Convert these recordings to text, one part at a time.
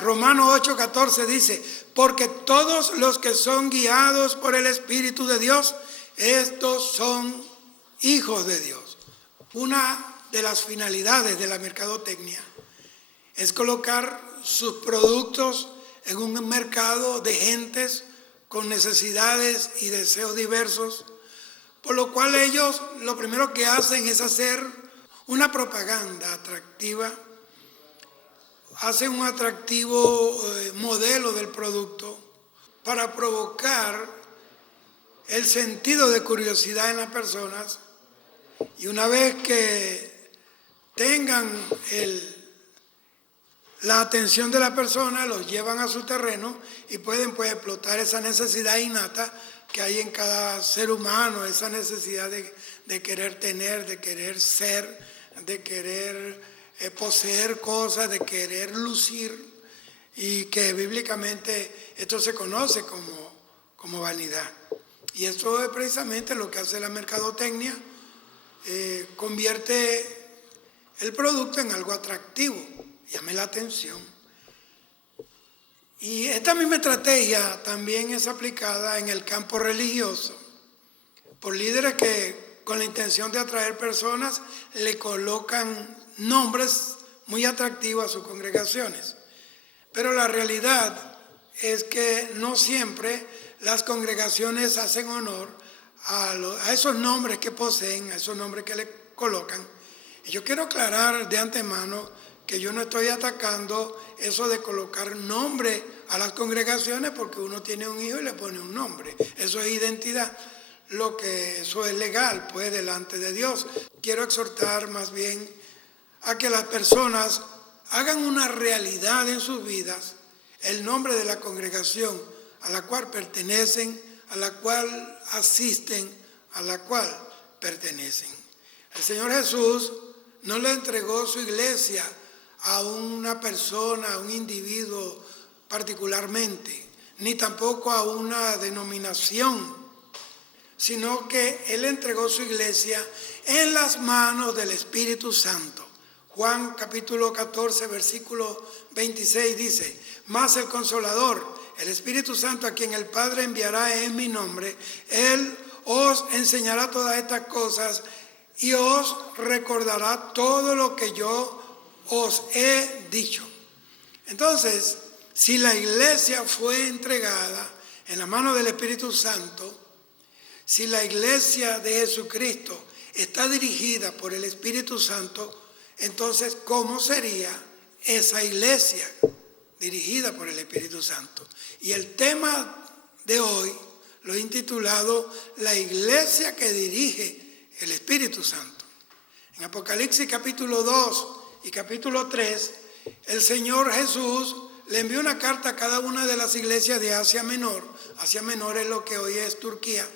Romanos 8:14 dice, porque todos los que son guiados por el Espíritu de Dios, estos son hijos de Dios. Una de las finalidades de la mercadotecnia es colocar sus productos en un mercado de gentes con necesidades y deseos diversos, por lo cual ellos lo primero que hacen es hacer una propaganda atractiva, hacen un atractivo modelo del producto para provocar el sentido de curiosidad en las personas, y una vez que tengan la atención de la persona, los llevan a su terreno y pueden explotar esa necesidad innata que hay en cada ser humano, esa necesidad de querer tener, de querer ser, de querer poseer cosas, de querer lucir, y que bíblicamente esto se conoce como vanidad. Y eso es precisamente lo que hace la mercadotecnia, convierte el producto en algo atractivo, llame la atención. Y esta misma estrategia también es aplicada en el campo religioso por líderes que con la intención de atraer personas le colocan nombres muy atractivos a sus congregaciones. Pero la realidad es que no siempre las congregaciones hacen honor a esos nombres que poseen, a esos nombres que le colocan. Y yo quiero aclarar de antemano que yo no estoy atacando eso de colocar nombre a las congregaciones, porque uno tiene un hijo y le pone un nombre. Eso es identidad. Eso es legal, pues, delante de Dios. Quiero exhortar más bien a que las personas hagan una realidad en sus vidas el nombre de la congregación a la cual pertenecen, a la cual asisten, a la cual pertenecen. El Señor Jesús no le entregó su iglesia a una persona, a un individuo particularmente, ni tampoco a una denominación, sino que Él entregó su iglesia en las manos del Espíritu Santo. Juan capítulo 14, versículo 26 dice, mas el Consolador, el Espíritu Santo, a quien el Padre enviará en mi nombre, Él os enseñará todas estas cosas y os recordará todo lo que yo os he dicho. Entonces, si la iglesia fue entregada en la mano del Espíritu Santo, si la iglesia de Jesucristo está dirigida por el Espíritu Santo, entonces, ¿cómo sería esa iglesia dirigida por el Espíritu Santo? Y el tema de hoy lo he intitulado La iglesia que dirige el Espíritu Santo. En Apocalipsis capítulo 2 y capítulo 3, el Señor Jesús le envió una carta a cada una de las iglesias de Asia Menor. Asia Menor es lo que hoy es Turquía.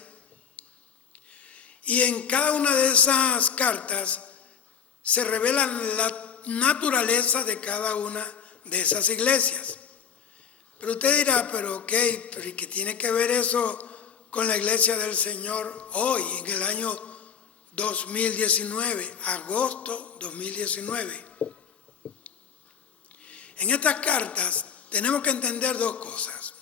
Y en cada una de esas cartas se revela la naturaleza de cada una de esas iglesias. Pero usted dirá, pero ¿qué tiene que ver eso con la iglesia del Señor hoy, en el año 2019, agosto 2019? En estas cartas tenemos que entender dos cosas.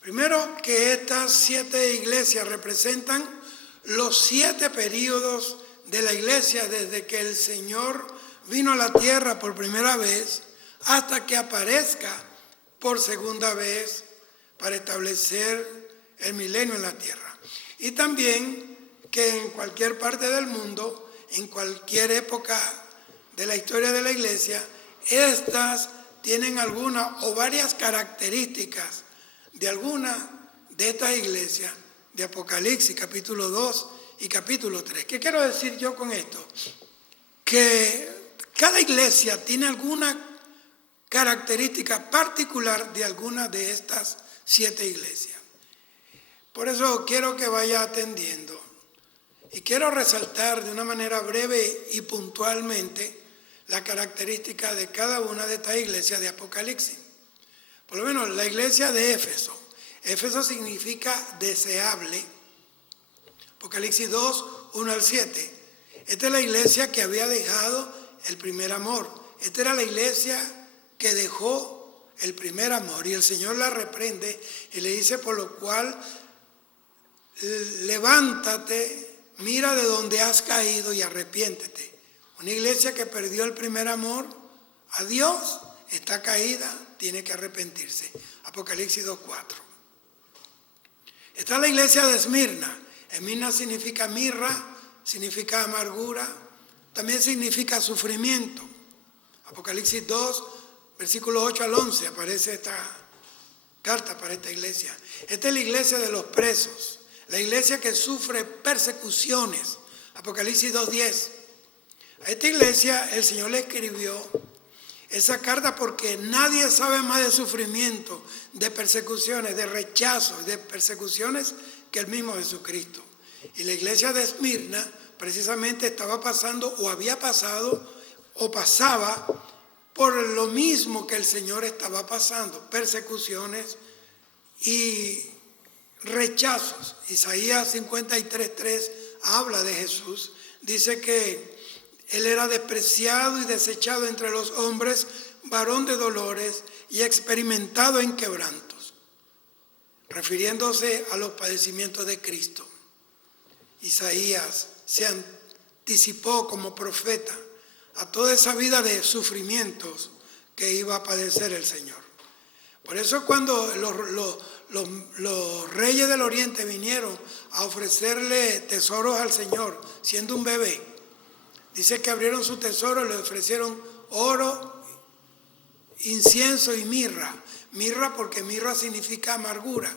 Primero, que estas 7 iglesias representan los 7 periodos de la iglesia desde que el Señor vino a la tierra por primera vez hasta que aparezca por segunda vez para establecer el milenio en la tierra. Y también que en cualquier parte del mundo, en cualquier época de la historia de la iglesia, estas tienen alguna o varias características de alguna de estas iglesias de Apocalipsis capítulo 2 y capítulo 3. ¿Qué quiero decir yo con esto? Que cada iglesia tiene alguna característica particular de alguna de estas 7 iglesias. Por eso quiero que vaya atendiendo. Y quiero resaltar de una manera breve y puntualmente la característica de cada una de estas iglesias de Apocalipsis. Por lo menos la iglesia de Éfeso. Éfeso significa deseable. Apocalipsis 2, 1 al 7. Esta es la iglesia que había dejado el primer amor. Esta era la iglesia que dejó el primer amor. Y el Señor la reprende y le dice: por lo cual, levántate, mira de donde has caído y arrepiéntete. Una iglesia que perdió el primer amor a Dios está caída, tiene que arrepentirse. Apocalipsis 2:4. Está la iglesia de Esmirna. Esmirna significa mirra, significa amargura, también significa sufrimiento. Apocalipsis 2, versículos 8 al 11, aparece esta carta para esta iglesia. Esta es la iglesia de los presos, la iglesia que sufre persecuciones. Apocalipsis 2:10. A esta iglesia el Señor le escribió esa carta porque nadie sabe más de sufrimiento, de persecuciones, de rechazos, de persecuciones que el mismo Jesucristo. Y la iglesia de Esmirna precisamente estaba pasando o había pasado o pasaba por lo mismo que el Señor estaba pasando, persecuciones y rechazos. Isaías 53:3 habla de Jesús, dice que Él era despreciado y desechado entre los hombres, varón de dolores y experimentado en quebrantos, refiriéndose a los padecimientos de Cristo. Isaías se anticipó como profeta a toda esa vida de sufrimientos que iba a padecer el Señor. Por eso cuando los reyes del Oriente vinieron a ofrecerle tesoros al Señor, siendo un bebé, dice que abrieron su tesoro y le ofrecieron oro, incienso y mirra. Mirra porque mirra significa amargura.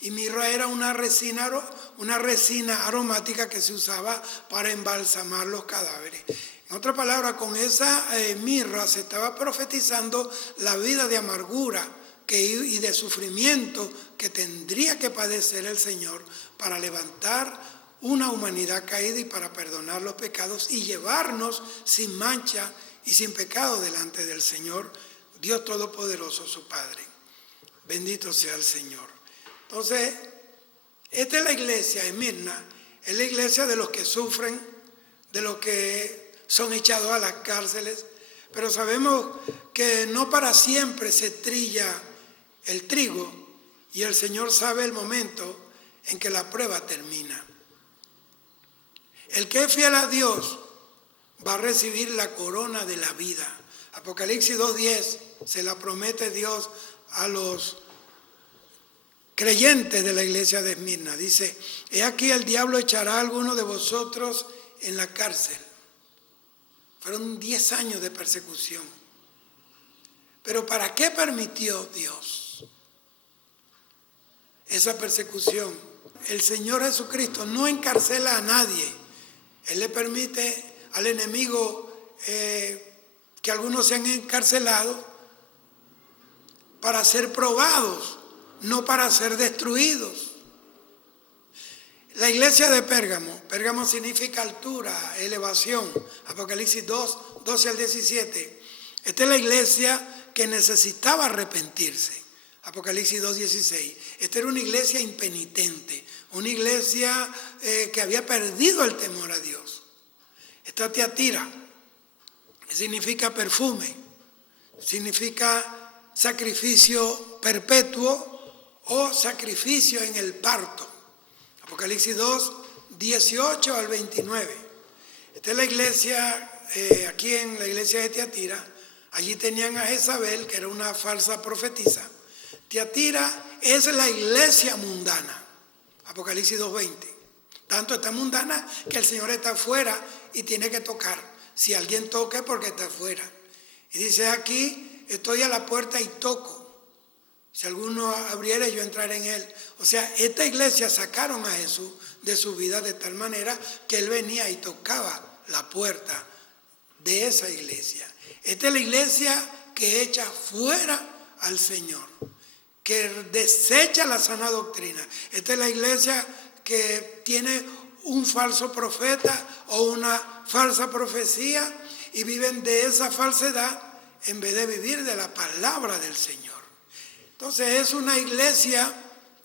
Y mirra era una resina aromática que se usaba para embalsamar los cadáveres. En otras palabras, con esa mirra se estaba profetizando la vida de amargura y de sufrimiento que tendría que padecer el Señor para levantar una humanidad caída y para perdonar los pecados y llevarnos sin mancha y sin pecado delante del Señor, Dios Todopoderoso, su Padre. Bendito sea el Señor. Entonces, esta es la iglesia, Esmirna, es la iglesia de los que sufren, de los que son echados a las cárceles, pero sabemos que no para siempre se trilla el trigo y el Señor sabe el momento en que la prueba termina. El que es fiel a Dios va a recibir la corona de la vida. Apocalipsis 2:10 se la promete Dios a los creyentes de la iglesia de Esmirna. Dice: he aquí el diablo echará a alguno de vosotros en la cárcel. Fueron 10 años de persecución. Pero ¿para qué permitió Dios esa persecución? El Señor Jesucristo no encarcela a nadie. Él le permite al enemigo que algunos sean encarcelados para ser probados, no para ser destruidos. La iglesia de Pérgamo, Pérgamo significa altura, elevación. Apocalipsis 2, 12 al 17. Esta es la iglesia que necesitaba arrepentirse. Apocalipsis 2, 16. Esta era una iglesia impenitente, una iglesia que había perdido el temor a Dios. Esta Tiatira significa perfume, significa sacrificio perpetuo o sacrificio en el parto. Apocalipsis 2, 18 al 29. Esta es la iglesia, aquí en la iglesia de Tiatira. Allí tenían a Jezabel, que era una falsa profetisa. Tiatira es la iglesia mundana. Apocalipsis 2:20. Tanto está mundana que el Señor está afuera y tiene que tocar. Si alguien toca es porque está afuera. Y dice aquí: estoy a la puerta y toco. Si alguno abriera, yo entraré en él. O sea, esta iglesia sacaron a Jesús de su vida de tal manera que él venía y tocaba la puerta de esa iglesia. Esta es la iglesia que echa fuera al Señor, que desecha la sana doctrina. Esta es la iglesia que tiene un falso profeta o una falsa profecía y viven de esa falsedad en vez de vivir de la palabra del Señor. Entonces es una iglesia,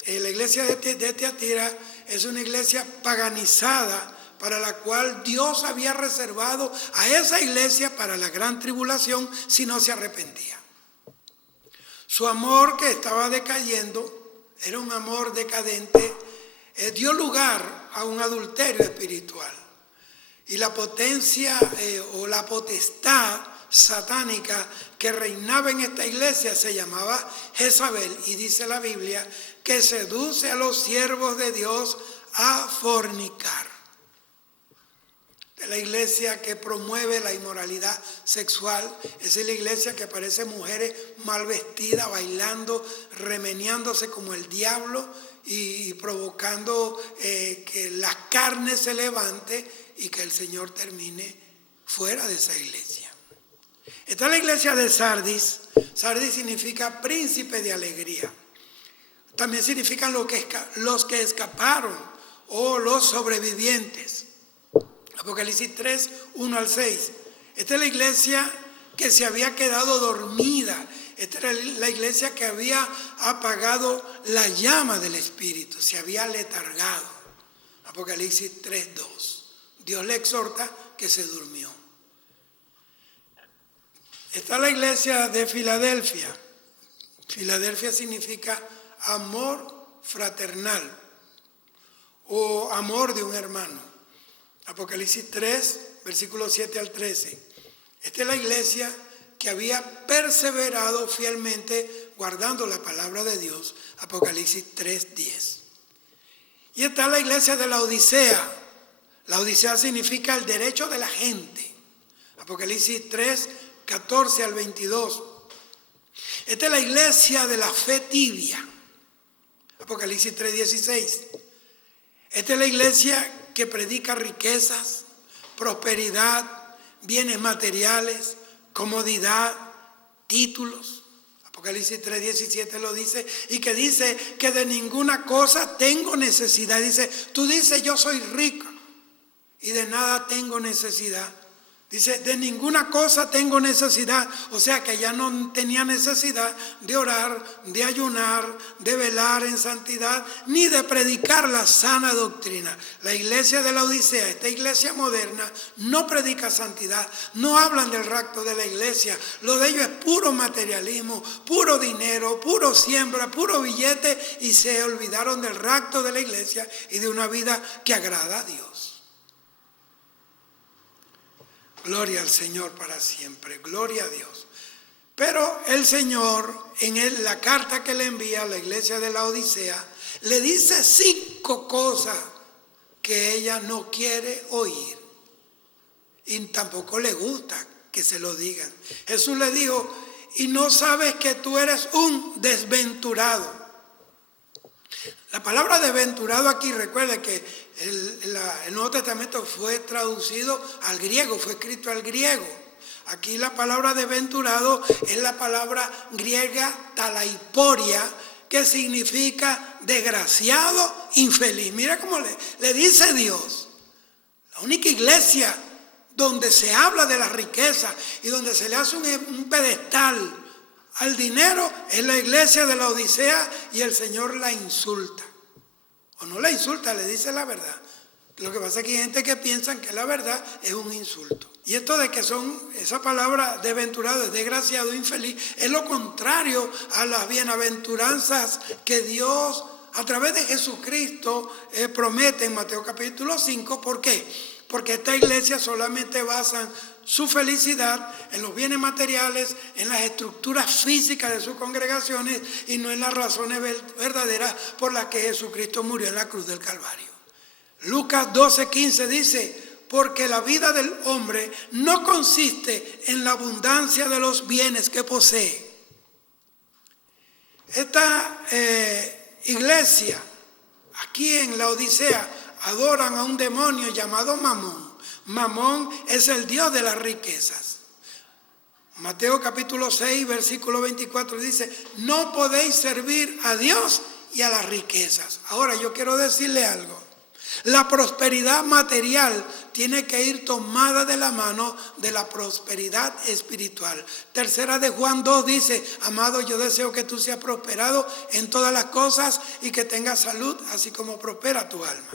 la iglesia de Tiatira es una iglesia paganizada para la cual Dios había reservado a esa iglesia para la gran tribulación si no se arrepentía. Su amor, que estaba decayendo, era un amor decadente, dio lugar a un adulterio espiritual. Y la potencia o la potestad satánica que reinaba en esta iglesia se llamaba Jezabel, y dice la Biblia que seduce a los siervos de Dios a fornicar. De la iglesia que promueve la inmoralidad sexual, esa es la iglesia que aparece mujeres mal vestidas, bailando, remeneándose como el diablo y provocando que la carne se levante y que el Señor termine fuera de esa iglesia. Está la iglesia de Sardis. Sardis significa príncipe de alegría. También significan los que escaparon o los sobrevivientes. Apocalipsis 3, 1 al 6. Esta es la iglesia que se había quedado dormida. Esta era la iglesia que había apagado la llama del Espíritu, se había letargado. Apocalipsis 3, 2. Dios le exhorta que se durmió. Está la iglesia de Filadelfia. Filadelfia significa amor fraternal o amor de un hermano. Apocalipsis 3, versículos 7 al 13. Esta es la iglesia que había perseverado fielmente guardando la palabra de Dios. Apocalipsis 3, 10. Y está la iglesia de la Odisea. La Odisea significa el derecho de la gente. Apocalipsis 3, 14 al 22. Esta es la iglesia de la fe tibia. Apocalipsis 3, 16. Esta es la iglesia que predica riquezas, prosperidad, bienes materiales, comodidad, títulos. Apocalipsis 3, 17 lo dice, y que dice que de ninguna cosa tengo necesidad. Dice, tú dices yo soy rico y de nada tengo necesidad. Dice, de ninguna cosa tengo necesidad. O sea que ya no tenía necesidad de orar, de ayunar, de velar en santidad, ni de predicar la sana doctrina. La iglesia de la Odisea, esta iglesia moderna, no predica santidad, no hablan del rapto de la iglesia. Lo de ellos es puro materialismo, puro dinero, puro siembra, puro billete, y se olvidaron del rapto de la iglesia y de una vida que agrada a Dios. Gloria al Señor para siempre, gloria a Dios. Pero el Señor, en la carta que le envía a la iglesia de la Odisea, le dice 5 cosas que ella no quiere oír. Y tampoco le gusta que se lo digan. Jesús le dijo, y no sabes que tú eres un desventurado. La palabra desventurado aquí, recuerde que el Nuevo Testamento fue traducido al griego, fue escrito al griego. Aquí la palabra desventurado es la palabra griega talaiporia, que significa desgraciado, infeliz. Mira cómo le dice Dios. La única iglesia donde se habla de la riqueza y donde se le hace un pedestal al dinero es la iglesia de la Odisea, y el Señor la insulta. O no la insulta, le dice la verdad. Lo que pasa es que hay gente que piensa que la verdad es un insulto. Y esto de que esa palabra desventurado, desgraciado, infeliz, es lo contrario a las bienaventuranzas que Dios a través de Jesucristo promete en Mateo capítulo 5. ¿Por qué? Porque esta iglesia solamente basa su felicidad en los bienes materiales, en las estructuras físicas de sus congregaciones, y no en las razones verdaderas por las que Jesucristo murió en la cruz del Calvario. Lucas 12:15 dice, porque la vida del hombre no consiste en la abundancia de los bienes que posee. Esta iglesia, aquí en la Odisea, adoran a un demonio llamado Mamón. Mamón es el Dios de las riquezas. Mateo capítulo 6, versículo 24 dice, no podéis servir a Dios y a las riquezas. Ahora yo quiero decirle algo. La prosperidad material tiene que ir tomada de la mano de la prosperidad espiritual. Tercera de Juan 2 dice, amado, yo deseo que tú seas prosperado en todas las cosas y que tengas salud, así como prospera tu alma.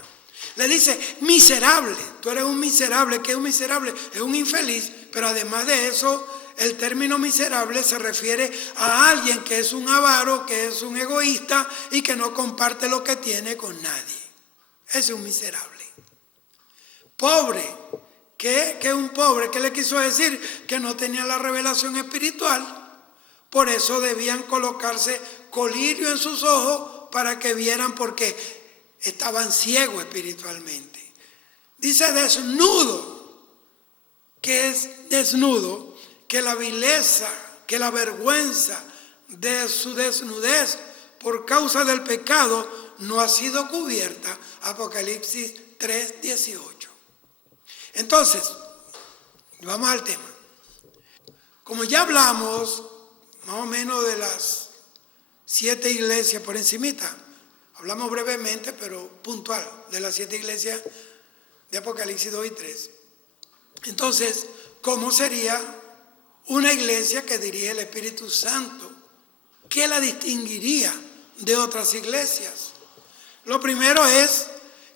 Le dice, miserable, tú eres un miserable. ¿Qué es un miserable? Es un infeliz, pero además de eso, el término miserable se refiere a alguien que es un avaro, que es un egoísta y que no comparte lo que tiene con nadie. Ese es un miserable. Pobre. ¿Qué es un pobre? ¿Qué le quiso decir? Que no tenía la revelación espiritual. Por eso debían colocarse colirio en sus ojos para que vieran, porque estaban ciegos espiritualmente. Dice desnudo. ¿Qué es desnudo? Que la vileza, que la vergüenza de su desnudez por causa del pecado no ha sido cubierta. Apocalipsis 3:18. Entonces, vamos al tema. Como ya hablamos más o menos de las 7 iglesias por encimita, hablamos brevemente pero puntual de las 7 iglesias de Apocalipsis 2 y 3. Entonces, ¿cómo sería una iglesia que dirige el Espíritu Santo? ¿Qué la distinguiría de otras iglesias? Lo primero es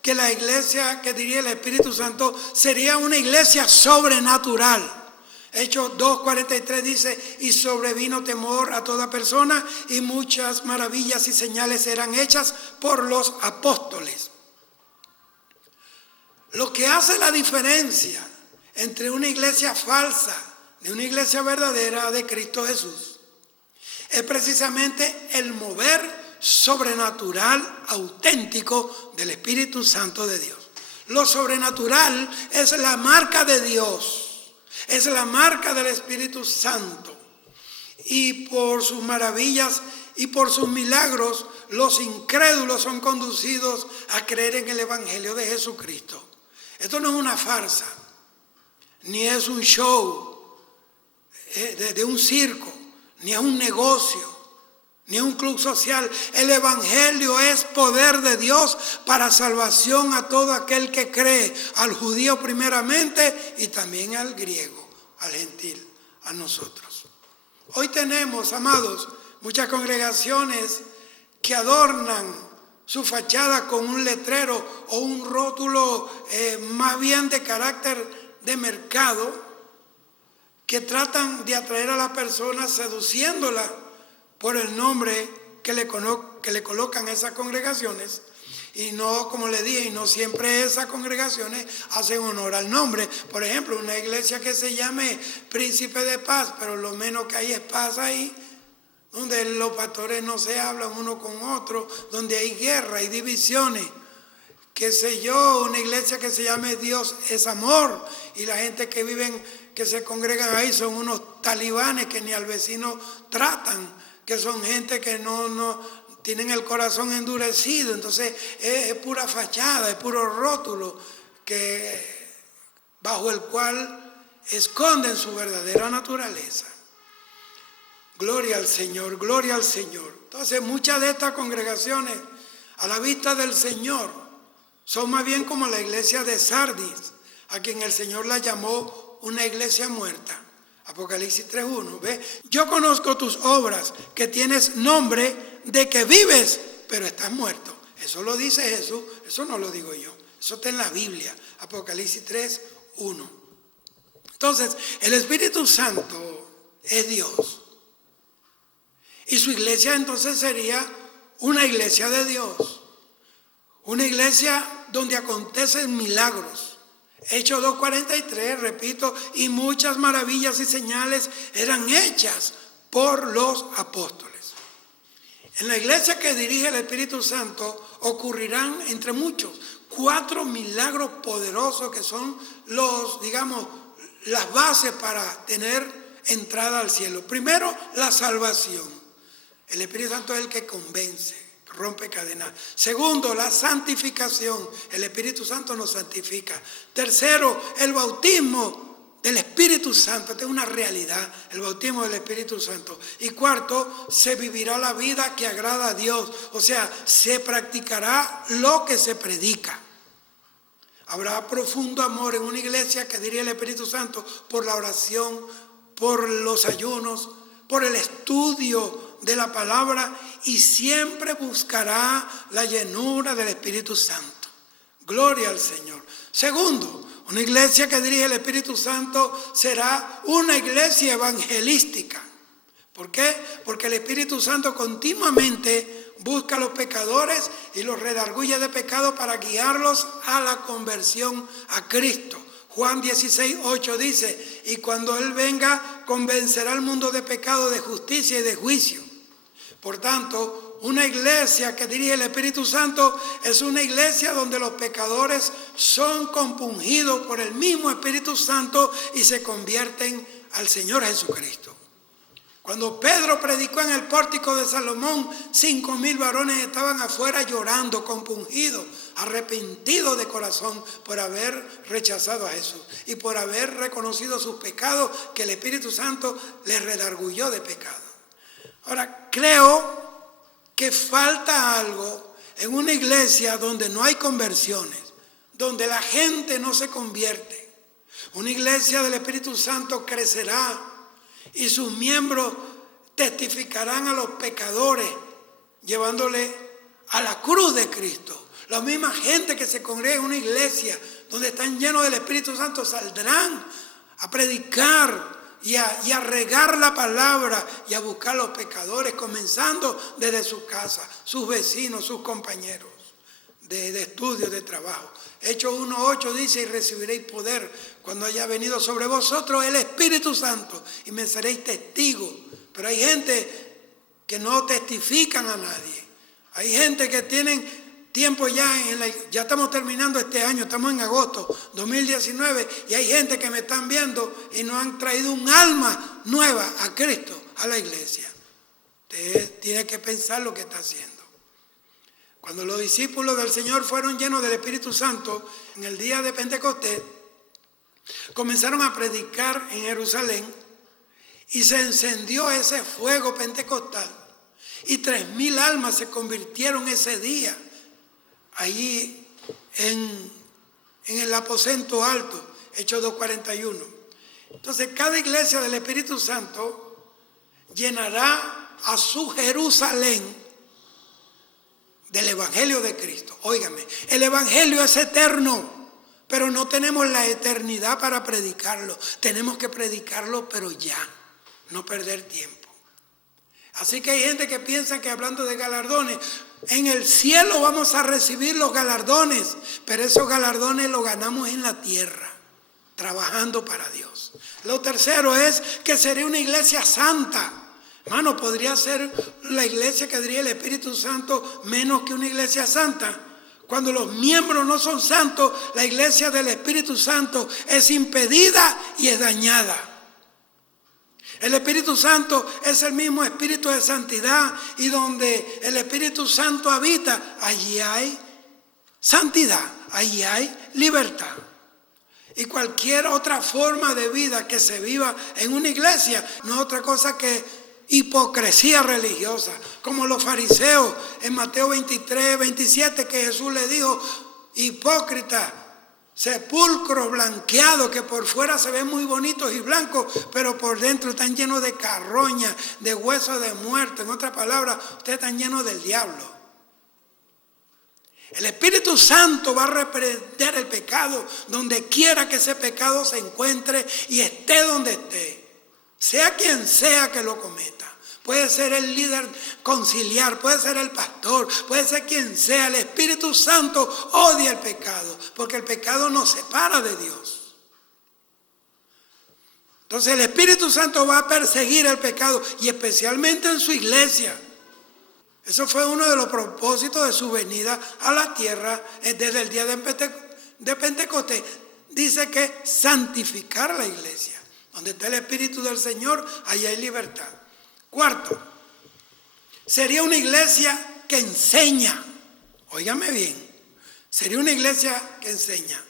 que la iglesia que dirige el Espíritu Santo sería una iglesia sobrenatural. Hechos 2:43 dice, y sobrevino temor a toda persona, y muchas maravillas y señales eran hechas por los apóstoles. Lo que hace la diferencia entre una iglesia falsa de una iglesia verdadera de Cristo Jesús es precisamente el mover sobrenatural auténtico del Espíritu Santo de Dios. Lo sobrenatural es la marca de Dios, es la marca del Espíritu Santo, y por sus maravillas y por sus milagros los incrédulos son conducidos a creer en el Evangelio de Jesucristo. Esto no es una farsa, ni es un show de un circo, ni es un negocio, ni es un club social. El Evangelio es poder de Dios para salvación a todo aquel que cree, al judío primeramente y también al griego, al gentil, a nosotros. Hoy tenemos, amados, muchas congregaciones que adornan su fachada con un letrero o un rótulo más bien de carácter de mercado, que tratan de atraer a la persona seduciéndola por el nombre que le colocan esas congregaciones. Y no, como le dije, y no siempre esas congregaciones hacen honor al nombre. Por ejemplo, una iglesia que se llame Príncipe de Paz, pero lo menos que hay es paz ahí, donde los pastores no se hablan uno con otro, donde hay guerra y divisiones. Qué sé yo, una iglesia que se llame Dios es amor, y la gente que se congregan ahí son unos talibanes que ni al vecino tratan, que son gente que no tienen el corazón endurecido. Entonces es pura fachada, es puro rótulo bajo el cual esconden su verdadera naturaleza. Gloria al Señor, gloria al Señor. Entonces muchas de estas congregaciones a la vista del Señor son más bien como la iglesia de Sardis, a quien el Señor la llamó una iglesia muerta. Apocalipsis 3:1, ¿ve? Yo conozco tus obras, que tienes nombre de que vives, pero estás muerto. Eso lo dice Jesús, eso no lo digo yo. Eso está en la Biblia, Apocalipsis 3:1. Entonces, el Espíritu Santo es Dios. Y su iglesia entonces sería una iglesia de Dios. Una iglesia donde acontecen milagros. Hechos 2:43, repito, y muchas maravillas y señales eran hechas por los apóstoles. En la iglesia que dirige el Espíritu Santo ocurrirán entre muchos 4 milagros poderosos que son las bases para tener entrada al cielo. Primero, la salvación. El Espíritu Santo es el que convence, rompe cadenas. Segundo, la santificación. El Espíritu Santo nos santifica. Tercero, el bautismo del Espíritu Santo. Esta es una realidad, el bautismo del Espíritu Santo. Y cuarto, se vivirá la vida que agrada a Dios. O sea, se practicará lo que se predica. Habrá profundo amor en una iglesia que dirige el Espíritu Santo por la oración, por los ayunos, por el estudio de la palabra, y siempre buscará la llenura del Espíritu Santo. Gloria al Señor. Segundo, Una iglesia que dirige el Espíritu Santo será una iglesia evangelística. ¿Por qué? Porque el Espíritu Santo continuamente busca a los pecadores y los redarguye de pecado para guiarlos a la conversión a Cristo. Juan 16:8 dice, y cuando Él venga, convencerá al mundo de pecado, de justicia y de juicio. Por tanto, una iglesia que dirige el Espíritu Santo es una iglesia donde los pecadores son compungidos por el mismo Espíritu Santo y se convierten al Señor Jesucristo. Cuando Pedro predicó en el pórtico de Salomón, 5,000 varones estaban afuera llorando, compungidos, arrepentidos de corazón por haber rechazado a Jesús y por haber reconocido sus pecados, que el Espíritu Santo les redarguyó de pecado. Ahora, creo que falta algo en una iglesia donde no hay conversiones, donde la gente no se convierte. Una iglesia del Espíritu Santo crecerá y sus miembros testificarán a los pecadores, llevándole a la cruz de Cristo. La misma gente que se congrega en una iglesia donde están llenos del Espíritu Santo saldrán a predicar y a regar la palabra y a buscar a los pecadores, comenzando desde su casa, sus vecinos, sus compañeros de estudio, de trabajo. Hechos 1:8 dice, y recibiréis poder cuando haya venido sobre vosotros el Espíritu Santo y me seréis testigos. Pero hay gente que no testifican a nadie. Hay gente que tienen tiempo ya, ya estamos terminando este año, estamos en agosto 2019 y hay gente que me están viendo y no han traído un alma nueva a Cristo, a la iglesia. Usted tiene que pensar lo que está haciendo. Cuando los discípulos del Señor fueron llenos del Espíritu Santo en el día de Pentecostés, comenzaron a predicar en Jerusalén y se encendió ese fuego pentecostal y 3,000 almas se convirtieron ese día allí en el aposento alto, Hechos 2:41. Entonces cada iglesia del Espíritu Santo llenará a su Jerusalén del Evangelio de Cristo. Óigame, el Evangelio es eterno, pero no tenemos la eternidad para predicarlo. Tenemos que predicarlo, pero ya, no perder tiempo. Así que hay gente que piensa que hablando de galardones, en el cielo vamos a recibir los galardones, pero esos galardones los ganamos en la tierra, trabajando para Dios. Lo tercero es que sería una iglesia santa. Hermano, ¿podría ser la iglesia que diría el Espíritu Santo menos que una iglesia santa? Cuando los miembros no son santos, la iglesia del Espíritu Santo es impedida y es dañada. El Espíritu Santo es el mismo Espíritu de santidad y donde el Espíritu Santo habita, allí hay santidad, allí hay libertad. Y cualquier otra forma de vida que se viva en una iglesia no es otra cosa que hipocresía religiosa, como los fariseos en Mateo 23:27, que Jesús le dijo, hipócrita, sepulcros blanqueados que por fuera se ven muy bonitos y blancos, pero por dentro están llenos de carroña, de huesos de muerto. En otras palabras, ustedes están llenos del diablo. El Espíritu Santo va a reprender el pecado donde quiera que ese pecado se encuentre y esté donde esté. Sea quien sea que lo cometa. Puede ser el líder conciliar, puede ser el pastor, puede ser quien sea. El Espíritu Santo odia el pecado, porque el pecado nos separa de Dios. Entonces el Espíritu Santo va a perseguir el pecado, y especialmente en su iglesia. Eso fue uno de los propósitos de su venida a la tierra desde el día de Pentecostés. Dice que santificar la iglesia. Donde está el Espíritu del Señor, allá hay libertad. Cuarto, sería una iglesia que enseña. Óigame bien, sería una iglesia que enseña.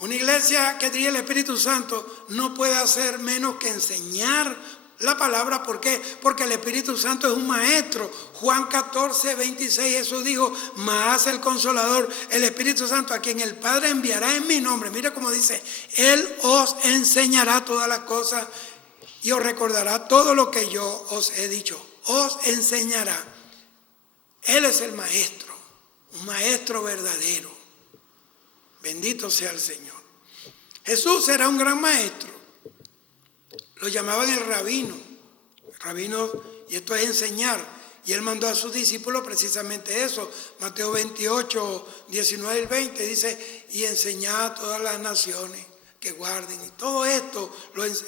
Una iglesia que dirige el Espíritu Santo no puede hacer menos que enseñar la palabra. ¿Por qué? Porque el Espíritu Santo es un maestro. Juan 14:26, Jesús dijo, mas el Consolador, el Espíritu Santo, a quien el Padre enviará en mi nombre. Mira cómo dice, Él os enseñará todas las cosas y os recordará todo lo que yo os he dicho. Os enseñará. Él es el maestro, un maestro verdadero. Bendito sea el Señor. Jesús era un gran maestro. Lo llamaban el rabino. Y esto es enseñar. Y él mandó a sus discípulos precisamente eso. Mateo 28, 19 y 20 dice, y enseñad a todas las naciones que guarden. Y todo esto,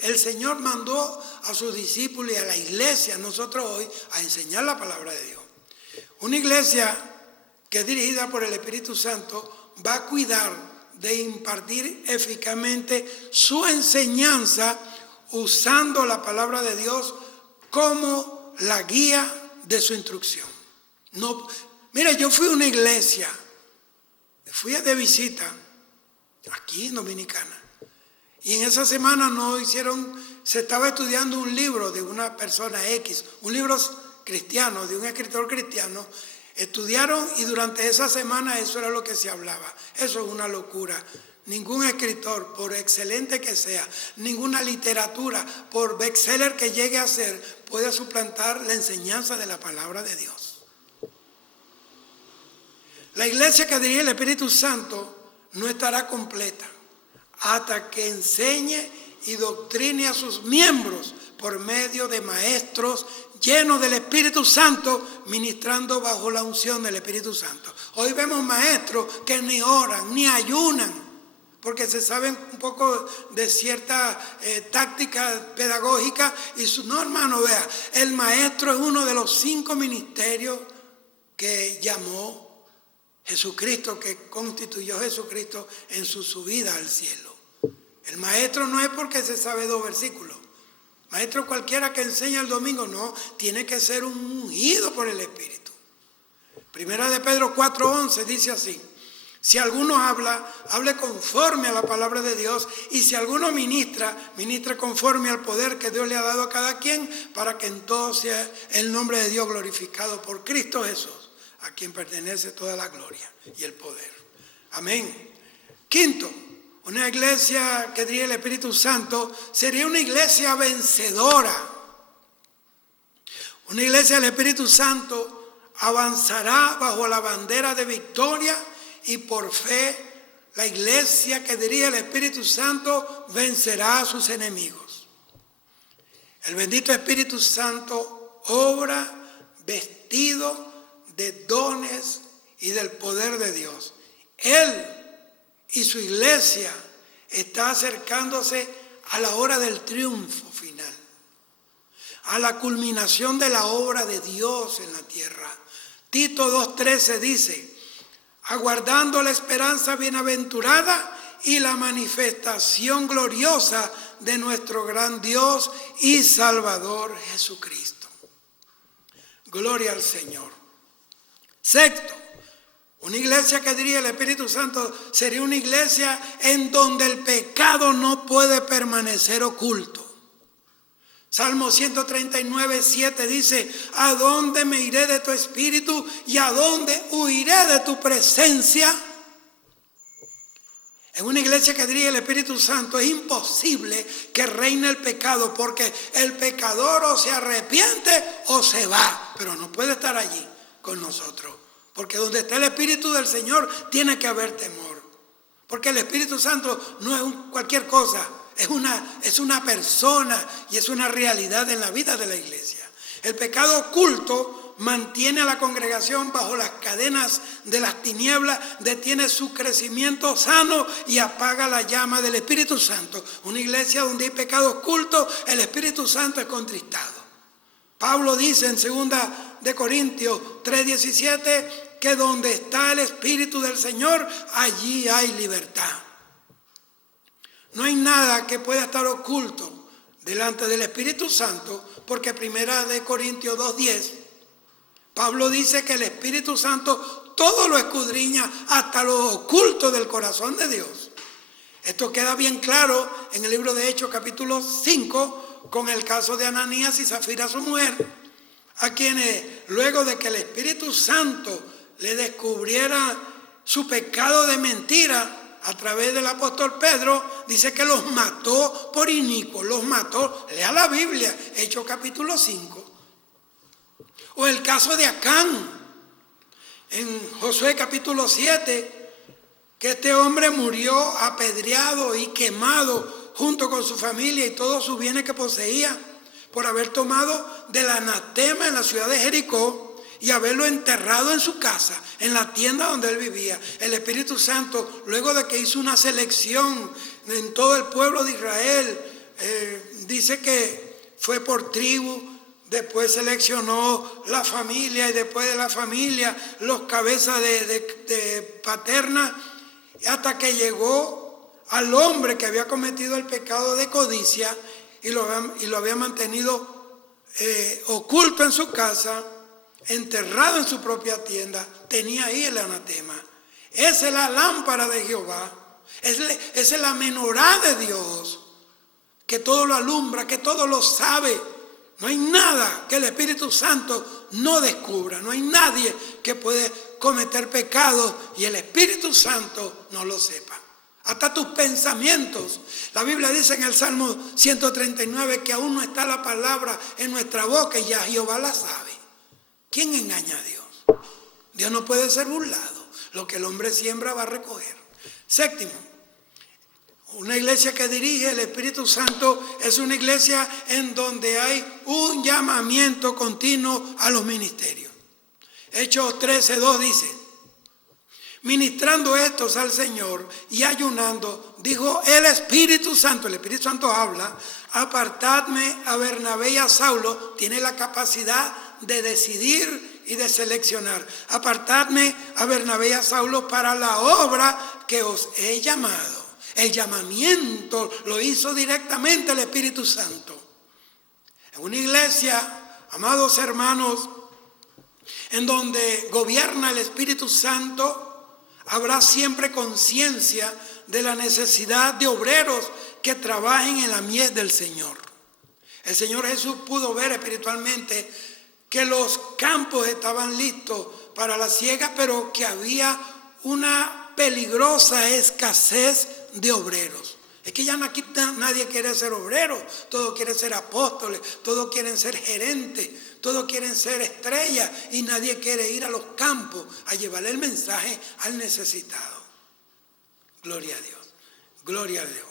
el Señor mandó a sus discípulos y a la iglesia, nosotros hoy, a enseñar la palabra de Dios. Una iglesia que es dirigida por el Espíritu Santo va a cuidar de impartir eficazmente su enseñanza usando la palabra de Dios como la guía de su instrucción. No, mira, yo fui a una iglesia, fui de visita aquí en Dominicana, y en esa semana se estaba estudiando un libro de una persona X, un libro cristiano, de un escritor cristiano. Estudiaron y durante esa semana eso era lo que se hablaba. Eso es una locura. Ningún escritor, por excelente que sea, ninguna literatura, por bestseller que llegue a ser, puede suplantar la enseñanza de la palabra de Dios. La iglesia que dirige el Espíritu Santo no estará completa hasta que enseñe y doctrine a sus miembros por medio de maestros llenos del Espíritu Santo, ministrando bajo la unción del Espíritu Santo. Hoy vemos maestros que ni oran, ni ayunan, porque se saben un poco de cierta táctica pedagógica. No, hermano, vea, el maestro es uno de los 5 ministerios que llamó Jesucristo, que constituyó Jesucristo en su subida al cielo. El maestro no es porque se sabe 2 versículos. Maestro cualquiera que enseña el domingo, no, tiene que ser un ungido por el Espíritu. Primera de Pedro 4:11 dice así: si alguno habla, hable conforme a la palabra de Dios, y si alguno ministra, ministre conforme al poder que Dios le ha dado a cada quien, para que en todo sea el nombre de Dios glorificado por Cristo Jesús, a quien pertenece toda la gloria y el poder. Amén. Quinto, una iglesia que dirige el Espíritu Santo sería una iglesia vencedora. Una iglesia del Espíritu Santo avanzará bajo la bandera de victoria y por fe la iglesia que dirige el Espíritu Santo vencerá a sus enemigos. El bendito Espíritu Santo obra vestido de dones y del poder de Dios. Él y su iglesia está acercándose a la hora del triunfo final, a la culminación de la obra de Dios en la tierra. Tito 2:13 dice: aguardando la esperanza bienaventurada y la manifestación gloriosa de nuestro gran Dios y Salvador Jesucristo. Gloria al Señor. Sexto, una iglesia que dirige el Espíritu Santo sería una iglesia en donde el pecado no puede permanecer oculto. Salmo 139:7 dice: ¿a dónde me iré de tu espíritu y a dónde huiré de tu presencia? En una iglesia que dirige el Espíritu Santo es imposible que reine el pecado, porque el pecador o se arrepiente o se va, pero no puede estar allí con nosotros. Porque donde está el Espíritu del Señor tiene que haber temor. Porque el Espíritu Santo no es cualquier cosa, es una persona y es una realidad en la vida de la iglesia. El pecado oculto mantiene a la congregación bajo las cadenas de las tinieblas, detiene su crecimiento sano y apaga la llama del Espíritu Santo. Una iglesia donde hay pecado oculto, el Espíritu Santo es contristado. Pablo dice en 2 de Corintios 3:17 que donde está el Espíritu del Señor, allí hay libertad. No hay nada que pueda estar oculto delante del Espíritu Santo, porque 1 de Corintios 2:10, Pablo dice que el Espíritu Santo todo lo escudriña hasta lo oculto del corazón de Dios. Esto queda bien claro en el libro de Hechos capítulo 5, con el caso de Ananías y Zafira, su mujer, a quienes luego de que el Espíritu Santo le descubriera su pecado de mentira a través del apóstol Pedro, dice que los mató por inicuos, los mató. Lea la Biblia, Hechos capítulo 5. O el caso de Acán, en Josué capítulo 7, que este hombre murió apedreado y quemado junto con su familia y todos sus bienes que poseía por haber tomado del anatema en la ciudad de Jericó y haberlo enterrado en su casa, en la tienda donde él vivía. El Espíritu Santo, luego de que hizo una selección en todo el pueblo de Israel, dice que fue por tribu, después seleccionó la familia y después de la familia los cabezas de paterna, hasta que llegó al hombre que había cometido el pecado de codicia y lo había mantenido oculto en su casa, enterrado en su propia tienda. Tenía ahí el anatema. Esa es la lámpara de Jehová. Esa es la menorá de Dios, que todo lo alumbra, que todo lo sabe. No hay nada que el Espíritu Santo no descubra. No hay nadie que puede cometer pecados y el Espíritu Santo no lo sepa. Hasta tus pensamientos. La Biblia dice en el Salmo 139 que aún no está la palabra en nuestra boca y ya Jehová la sabe. ¿Quién engaña a Dios? Dios no puede ser burlado. Lo que el hombre siembra va a recoger. Séptimo, una iglesia que dirige el Espíritu Santo es una iglesia en donde hay un llamamiento continuo a los ministerios. Hechos 13:2 dice: ministrando estos al Señor y ayunando, dijo el Espíritu Santo habla, apartadme a Bernabé y a Saulo. Tiene la capacidad de decidir y de seleccionar. Apartadme a Bernabé y a Saulo para la obra que os he llamado. El llamamiento lo hizo directamente el Espíritu Santo. En una iglesia, amados hermanos, en donde gobierna el Espíritu Santo, habrá siempre conciencia de la necesidad de obreros que trabajen en la mies del Señor. El Señor Jesús pudo ver espiritualmente que los campos estaban listos para la siega, pero que había una peligrosa escasez de obreros. Es que ya aquí nadie quiere ser obrero, todos quieren ser apóstoles, todos quieren ser gerentes, todos quieren ser estrellas y nadie quiere ir a los campos a llevarle el mensaje al necesitado. Gloria a Dios, gloria a Dios.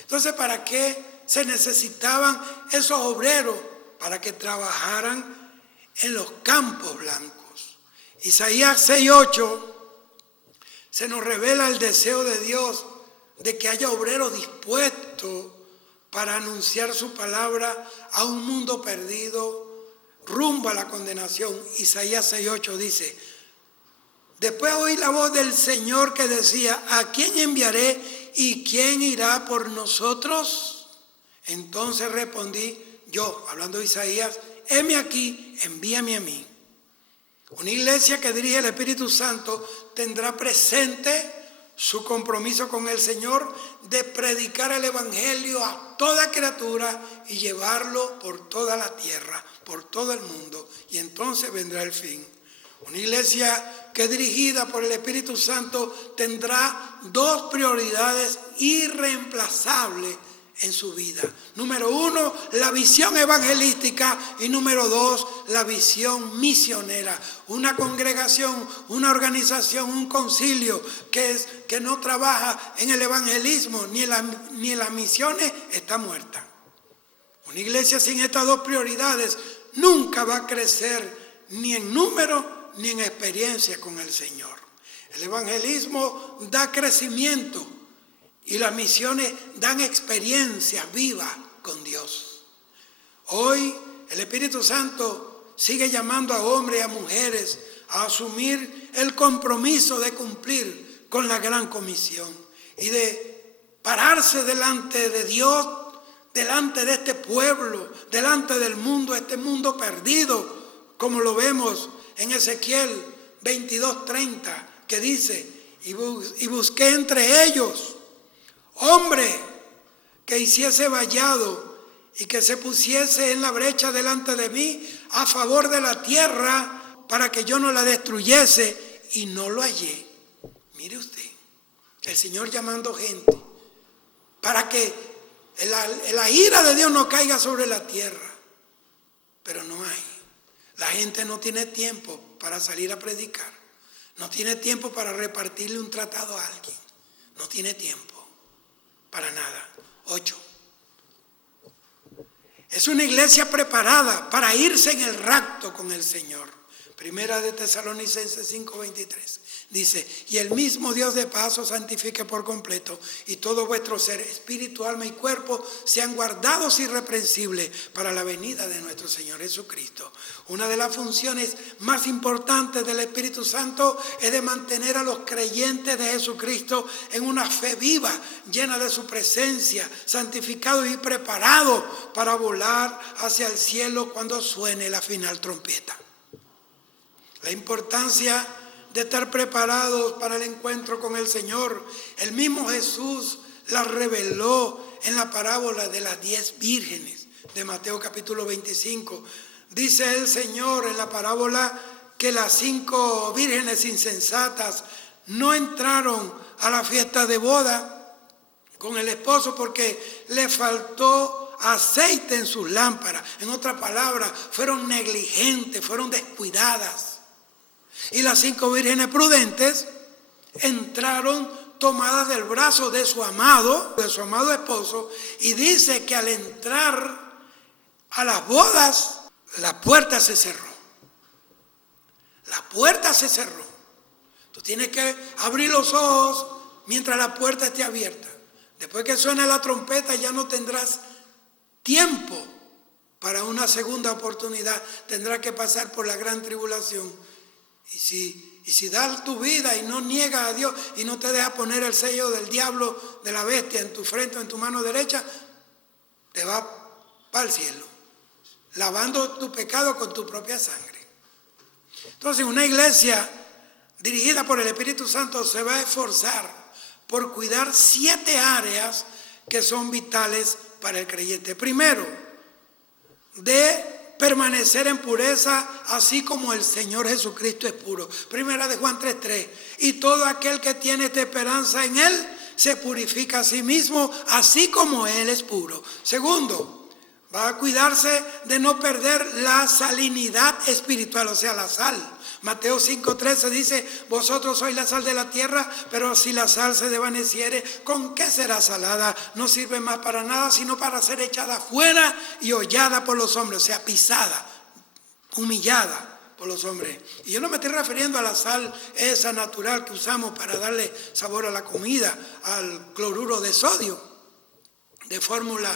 Entonces, ¿para qué se necesitaban esos obreros? Para que trabajaran en los campos blancos. Isaías 6:8 se nos revela el deseo de Dios de que haya obreros dispuestos para anunciar su palabra a un mundo perdido rumbo a la condenación. Isaías 6:8 dice: después oí la voz del Señor que decía: ¿a quién enviaré y quién irá por nosotros? Entonces respondí yo, hablando de Isaías: heme aquí, envíame a mí. Una iglesia que dirige el Espíritu Santo tendrá presente su compromiso con el Señor de predicar el Evangelio a toda criatura y llevarlo por toda la tierra, por todo el mundo, y entonces vendrá el fin. Una iglesia que es dirigida por el Espíritu Santo tendrá dos prioridades irreemplazables en su vida. Número 1, la visión evangelística, y número 2, la visión misionera. Una congregación, una organización, un concilio que no trabaja en el evangelismo ni en las misiones está muerta. Una iglesia sin estas dos prioridades nunca va a crecer ni en número ni en experiencia con el Señor. El evangelismo da crecimiento y las misiones dan experiencias vivas con Dios. Hoy el Espíritu Santo sigue llamando a hombres y a mujeres a asumir el compromiso de cumplir con la gran comisión y de pararse delante de Dios, delante de este pueblo, delante del mundo, este mundo perdido, como lo vemos en Ezequiel 22:30, que dice: y busqué entre ellos hombre que hiciese vallado y que se pusiese en la brecha delante de mí a favor de la tierra para que yo no la destruyese, y no lo hallé. Mire usted, el Señor llamando gente para que la ira de Dios no caiga sobre la tierra, pero no hay. La gente no tiene tiempo para salir a predicar, no tiene tiempo para repartirle un tratado a alguien. No tiene tiempo para nada. 8. Es una iglesia preparada para irse en el rapto con el Señor. Primera de Tesalonicenses 5:23. Dice, y el mismo Dios de paz os santifique por completo, y todo vuestro ser, espíritu, alma y cuerpo, sean guardados irreprensibles para la venida de nuestro Señor Jesucristo. Una de las funciones más importantes del Espíritu Santo es de mantener a los creyentes de Jesucristo en una fe viva, llena de su presencia, santificados y preparados para volar hacia el cielo cuando suene la final trompeta. La importancia de estar preparados para el encuentro con el Señor. El mismo Jesús la reveló en la parábola de las 10 vírgenes de Mateo capítulo 25. Dice el Señor en la parábola que las 5 vírgenes insensatas no entraron a la fiesta de boda con el esposo porque le faltó aceite en sus lámparas. En otras palabras, fueron negligentes, fueron descuidadas. Y las 5 vírgenes prudentes entraron tomadas del brazo de su amado esposo, y dice que al entrar a las bodas, la puerta se cerró. La puerta se cerró. Tú tienes que abrir los ojos mientras la puerta esté abierta. Después que suene la trompeta ya no tendrás tiempo para una segunda oportunidad. Tendrás que pasar por la gran tribulación. Y si das tu vida y no niegas a Dios y no te dejas poner el sello del diablo, de la bestia en tu frente o en tu mano derecha, te vas para el cielo, lavando tu pecado con tu propia sangre. Entonces, una iglesia dirigida por el Espíritu Santo se va a esforzar por cuidar 7 áreas que son vitales para el creyente. Primero, de permanecer en pureza, así como el Señor Jesucristo es puro. Primera de Juan 3:3. Y todo aquel que tiene esta esperanza en Él se purifica a sí mismo, así como Él es puro. Segundo, va a cuidarse de no perder la salinidad espiritual, o sea, la sal. Mateo 5:13 dice, vosotros sois la sal de la tierra, pero si la sal se desvaneciere, ¿con qué será salada? No sirve más para nada, sino para ser echada fuera y hollada por los hombres, o sea, pisada, humillada por los hombres. Y yo no me estoy refiriendo a la sal esa natural que usamos para darle sabor a la comida, al cloruro de sodio, de fórmula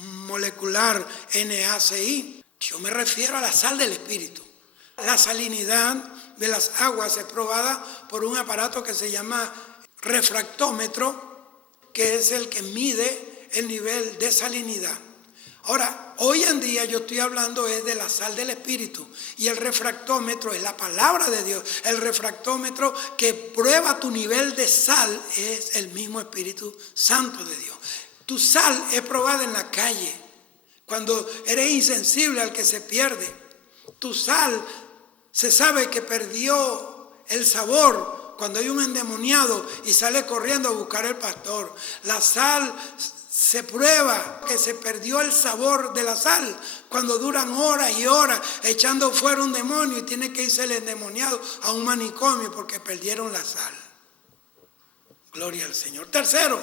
molecular NaCl. Yo me refiero a la sal del Espíritu. La salinidad de las aguas es probada por un aparato que se llama refractómetro, que es el que mide el nivel de salinidad. Ahora, hoy en día yo estoy hablando es de la sal del Espíritu, y el refractómetro es la palabra de Dios. El refractómetro que prueba tu nivel de sal es el mismo Espíritu Santo de Dios. Tu sal es probada en la calle, cuando eres insensible al que se pierde. Tu sal se sabe que perdió el sabor cuando hay un endemoniado y sale corriendo a buscar al pastor. La sal se prueba que se perdió el sabor de la sal cuando duran horas y horas echando fuera un demonio y tiene que irse el endemoniado a un manicomio porque perdieron la sal. Gloria al Señor. Tercero,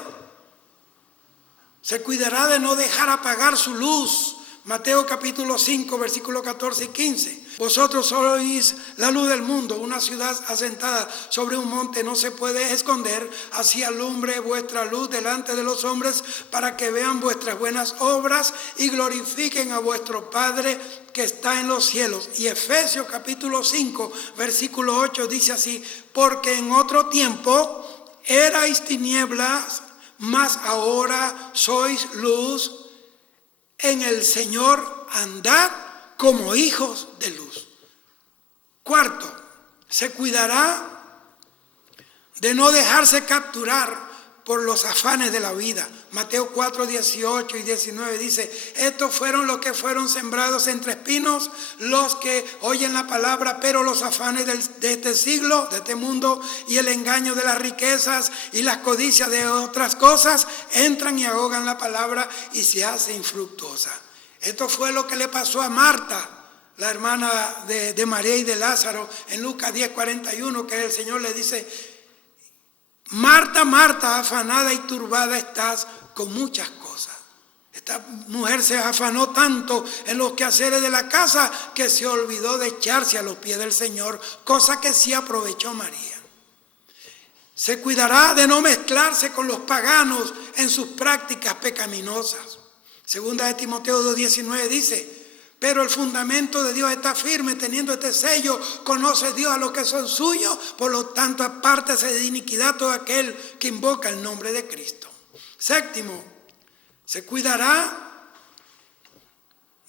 se cuidará de no dejar apagar su luz. Mateo capítulo 5, versículos 14 y 15. Vosotros sois la luz del mundo. Una ciudad asentada sobre un monte no se puede esconder. Así alumbre vuestra luz delante de los hombres, para que vean vuestras buenas obras y glorifiquen a vuestro Padre que está en los cielos. Y Efesios capítulo 5, versículo 8 dice así: porque en otro tiempo erais tinieblas, mas ahora sois luz en el Señor. Andad como hijos de luz. Cuarto, se cuidará de no dejarse capturar por los afanes de la vida. Mateo 4, 18 y 19 dice: estos fueron los que fueron sembrados entre espinos, los que oyen la palabra, pero los afanes de este siglo, de este mundo, y el engaño de las riquezas y las codicias de otras cosas entran y ahogan la palabra y se hace infructuosa. Esto fue lo que le pasó a Marta, la hermana de María y de Lázaro, en Lucas 10, 41, que el Señor le dice: Marta, Marta, afanada y turbada estás con muchas cosas. Esta mujer se afanó tanto en los quehaceres de la casa que se olvidó de echarse a los pies del Señor, cosa que sí aprovechó María. Se cuidará de no mezclarse con los paganos en sus prácticas pecaminosas. Segunda de Timoteo 2:19 dice: pero el fundamento de Dios está firme, teniendo este sello, conoce Dios a los que son suyos, por lo tanto apártese de iniquidad todo aquel que invoca el nombre de Cristo. Séptimo, se cuidará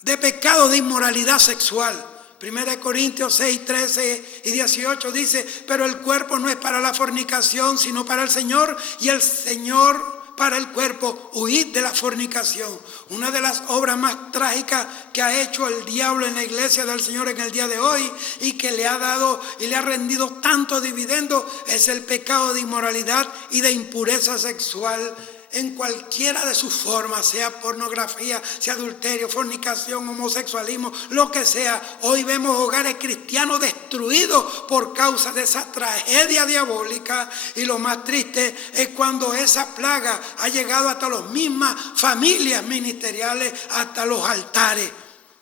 de pecado de inmoralidad sexual. 1 Corintios 6, 13 y 18 dice: pero el cuerpo no es para la fornicación, sino para el Señor, y el Señor para el cuerpo. Huid de la fornicación. Una de las obras más trágicas que ha hecho el diablo en la iglesia del Señor en el día de hoy, y que le ha dado y le ha rendido tanto dividendo, es el pecado de inmoralidad y de impureza sexual en cualquiera de sus formas, sea pornografía, sea adulterio, fornicación, homosexualismo, lo que sea. Hoy vemos hogares cristianos destruidos por causa de esa tragedia diabólica, y lo más triste es cuando esa plaga ha llegado hasta las mismas familias ministeriales, hasta los altares.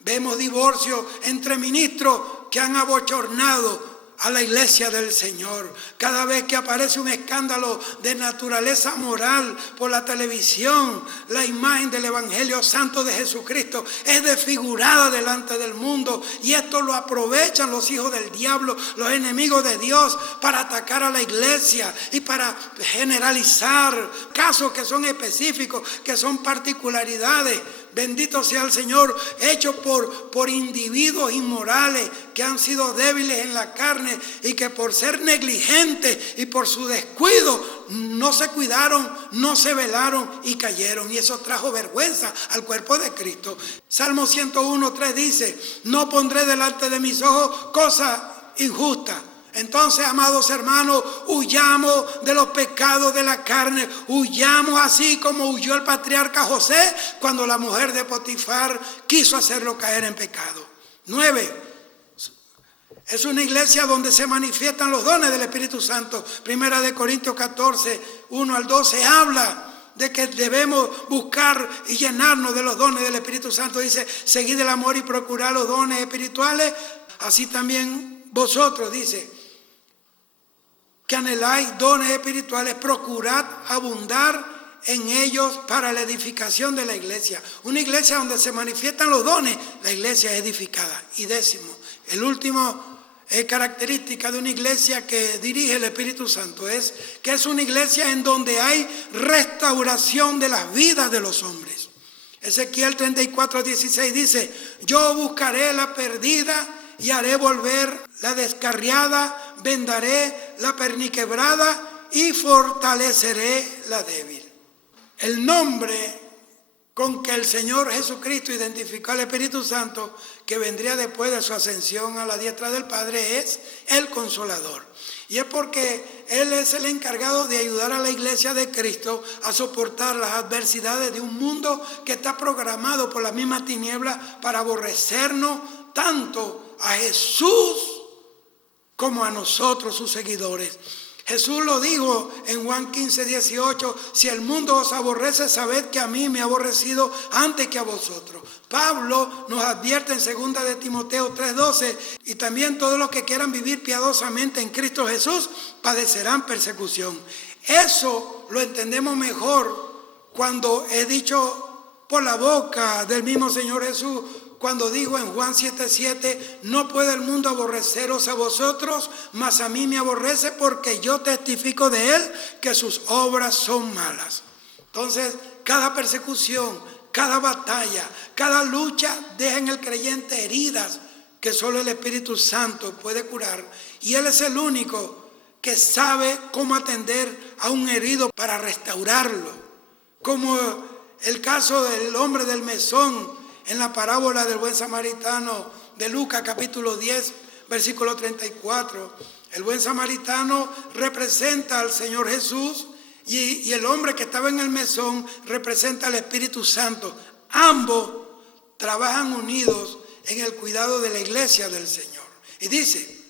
Vemos divorcios entre ministros que han abochornado a la iglesia del Señor. Cada vez que aparece un escándalo de naturaleza moral por la televisión, la imagen del Evangelio Santo de Jesucristo es desfigurada delante del mundo, y esto lo aprovechan los hijos del diablo, los enemigos de Dios, para atacar a la iglesia y para generalizar casos que son específicos, que son particularidades. Bendito sea el Señor, hechos por individuos inmorales que han sido débiles en la carne, y que por ser negligentes y por su descuido no se cuidaron, no se velaron y cayeron. Y eso trajo vergüenza al cuerpo de Cristo. Salmo 101:3 dice: no pondré delante de mis ojos cosa injusta. Entonces, amados hermanos, huyamos de los pecados de la carne, huyamos así como huyó el patriarca José cuando la mujer de Potifar quiso hacerlo caer en pecado. 9. Es una iglesia donde se manifiestan los dones del Espíritu Santo. 1 Corintios 14, 1 al 12 habla de que debemos buscar y llenarnos de los dones del Espíritu Santo. Dice: seguid el amor y procurad los dones espirituales, así también vosotros, dice, que anheláis dones espirituales, procurad abundar en ellos para la edificación de la iglesia. Una iglesia donde se manifiestan los dones, la iglesia es edificada. Y 10, el último característica de una iglesia que dirige el Espíritu Santo es que es una iglesia en donde hay restauración de las vidas de los hombres. Ezequiel 34:16 dice: yo buscaré la perdida y haré volver la descarriada, vendaré la perniquebrada y fortaleceré la débil. El nombre con que el Señor Jesucristo identificó al Espíritu Santo, que vendría después de su ascensión a la diestra del Padre, es el Consolador. Y es porque Él es el encargado de ayudar a la iglesia de Cristo a soportar las adversidades de un mundo que está programado por la misma tiniebla para aborrecernos tanto a Jesús como a nosotros, sus seguidores. Jesús lo dijo en Juan 15:18: si el mundo os aborrece, sabed que a mí me ha aborrecido antes que a vosotros. Pablo nos advierte en 2 de Timoteo 3:12: y también todos los que quieran vivir piadosamente en Cristo Jesús padecerán persecución. Eso lo entendemos mejor cuando he dicho por la boca del mismo Señor Jesús, cuando dijo en Juan 7:7: no puede el mundo aborreceros a vosotros, mas a mí me aborrece, porque yo testifico de él que sus obras son malas. Entonces, cada persecución, cada batalla, cada lucha deja en el creyente heridas que solo el Espíritu Santo puede curar, y Él es el único que sabe cómo atender a un herido para restaurarlo, como el caso del hombre del mesón en la parábola del buen samaritano de Lucas capítulo 10, versículo 34. El buen samaritano representa al Señor Jesús, y el hombre que estaba en el mesón representa al Espíritu Santo. Ambos trabajan unidos en el cuidado de la iglesia del Señor. Y dice: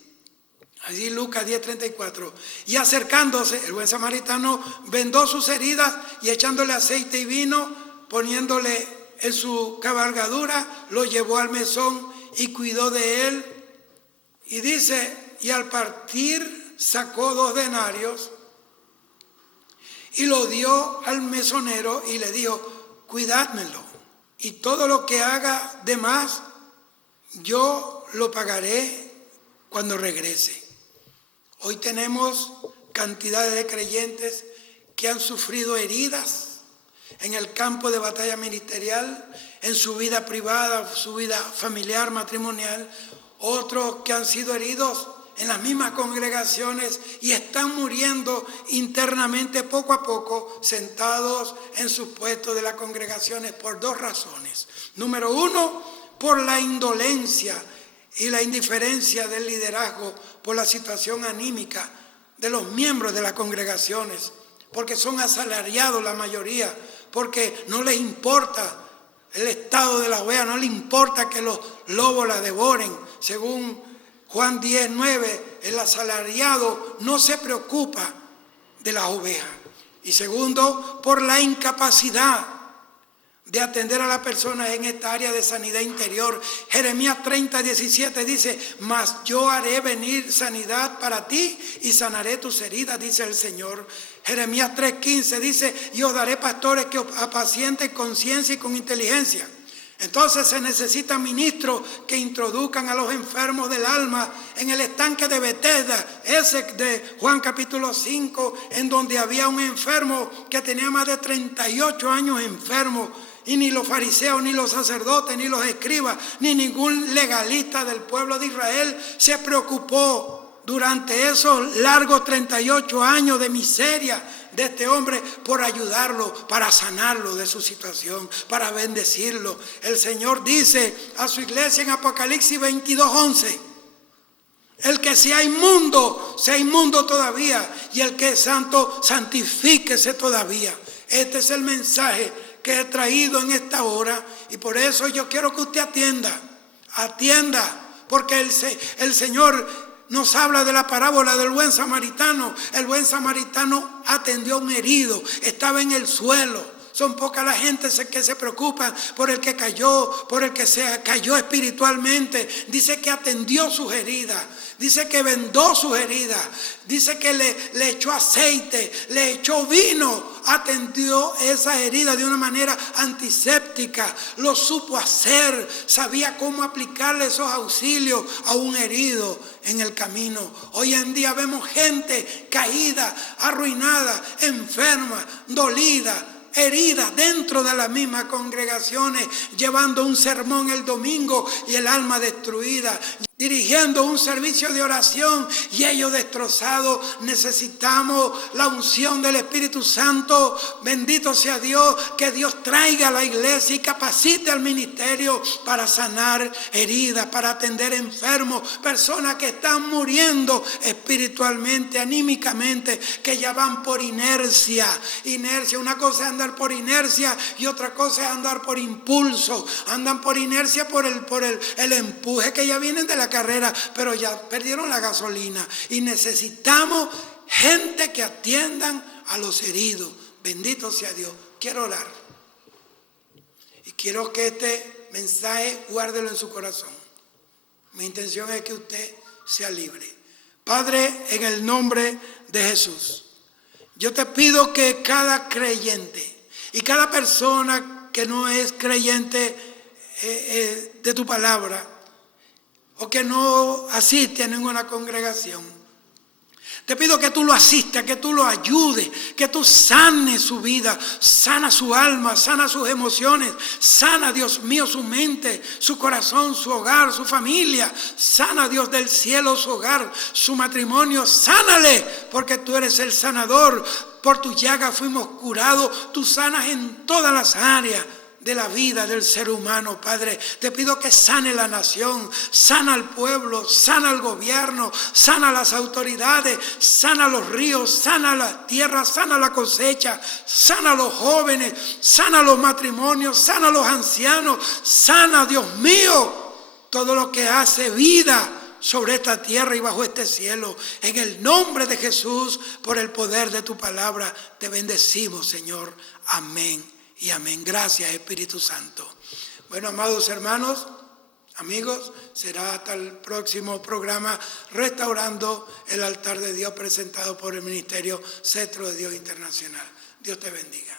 Allí Lucas 10:34. Y acercándose, el buen samaritano vendó sus heridas y echándole aceite y vino, poniéndole en su cabalgadura, lo llevó al mesón y cuidó de él. Y dice, y al partir sacó 2 denarios y lo dio al mesonero y le dijo, cuidádmelo. Y todo lo que haga de más, yo lo pagaré cuando regrese. Hoy tenemos cantidades de creyentes que han sufrido heridas en el campo de batalla ministerial, en su vida privada, su vida familiar, matrimonial. Otros que han sido heridos en las mismas congregaciones y están muriendo internamente poco a poco, sentados en sus puestos de las congregaciones por 2 razones. Número 1, por la indolencia y la indiferencia del liderazgo, por la situación anímica de los miembros de las congregaciones, porque son asalariados la mayoría, porque no les importa el estado de la oveja, no les importa que los lobos la devoren. Según Juan 10:9, el asalariado no se preocupa de las ovejas. Y segundo, por la incapacidad de atender a las personas en esta área de sanidad interior. Jeremías 30:17 dice, mas yo haré venir sanidad para ti y sanaré tus heridas, dice el Señor. Jeremías 3:15 dice, y os daré pastores que os apacienten con ciencia y con inteligencia. Entonces se necesitan ministros que introduzcan a los enfermos del alma en el estanque de Betesda, ese de Juan capítulo 5, en donde había un enfermo que tenía más de 38 años enfermo, y ni los fariseos, ni los sacerdotes, ni los escribas, ni ningún legalista del pueblo de Israel se preocupó durante esos largos 38 años de miseria de este hombre por ayudarlo, para sanarlo de su situación, para bendecirlo. El Señor dice a su iglesia en Apocalipsis 22:11, el que sea inmundo todavía, y el que es santo, santifíquese todavía. Este es el mensaje que he traído en esta hora, y por eso yo quiero que usted atienda, porque el Señor nos habla de la parábola del buen samaritano. El buen samaritano atendió a un herido, estaba en el suelo. Son pocas la gente que se preocupa por el que cayó, por el que se cayó espiritualmente. Dice que atendió sus heridas, dice que vendó sus heridas, dice que le echó aceite, le echó vino, atendió esas heridas de una manera antiséptica, lo supo hacer, sabía cómo aplicarle esos auxilios a un herido en el camino. Hoy en día vemos gente caída, arruinada, enferma, dolida, heridas dentro de las mismas congregaciones, llevando un sermón el domingo y el alma destruida, dirigiendo un servicio de oración y ellos destrozados. Necesitamos la unción del Espíritu Santo. Bendito sea Dios, que Dios traiga a la iglesia y capacite al ministerio para sanar heridas, para atender enfermos, personas que están muriendo espiritualmente, anímicamente, que ya van por inercia. Una cosa es andar por inercia y otra cosa es andar por impulso. Andan por inercia por el empuje, que ya vienen de la carrera, pero ya perdieron la gasolina. Y necesitamos gente que atiendan a los heridos. Bendito sea Dios. Quiero orar y quiero que este mensaje guárdelo en su corazón. Mi intención es que usted sea libre. Padre, en el nombre de Jesús, yo te pido que cada creyente y cada persona que no es creyente de tu palabra, o que no asiste a ninguna congregación, te pido que tú lo asistas, que tú lo ayudes, que tú sanes su vida, sana su alma, sana sus emociones, sana, Dios mío, su mente, su corazón, su hogar, su familia. Sana, Dios del cielo, su hogar, su matrimonio. Sánale, porque tú eres el sanador. Por tu llaga fuimos curados. Tú sanas en todas las áreas de la vida del ser humano, Padre. Te pido que sane la nación, sana al pueblo, sana al gobierno, sana a las autoridades, sana los ríos, sana la tierra, sana la cosecha, sana a los jóvenes, sana los matrimonios, sana a los ancianos, sana, Dios mío, todo lo que hace vida sobre esta tierra y bajo este cielo. En el nombre de Jesús, por el poder de tu palabra, te bendecimos, Señor. Amén y amén. Gracias, Espíritu Santo. Bueno, amados hermanos, amigos, será hasta el próximo programa, Restaurando el Altar de Dios, presentado por el Ministerio Cetro de Dios Internacional. Dios te bendiga.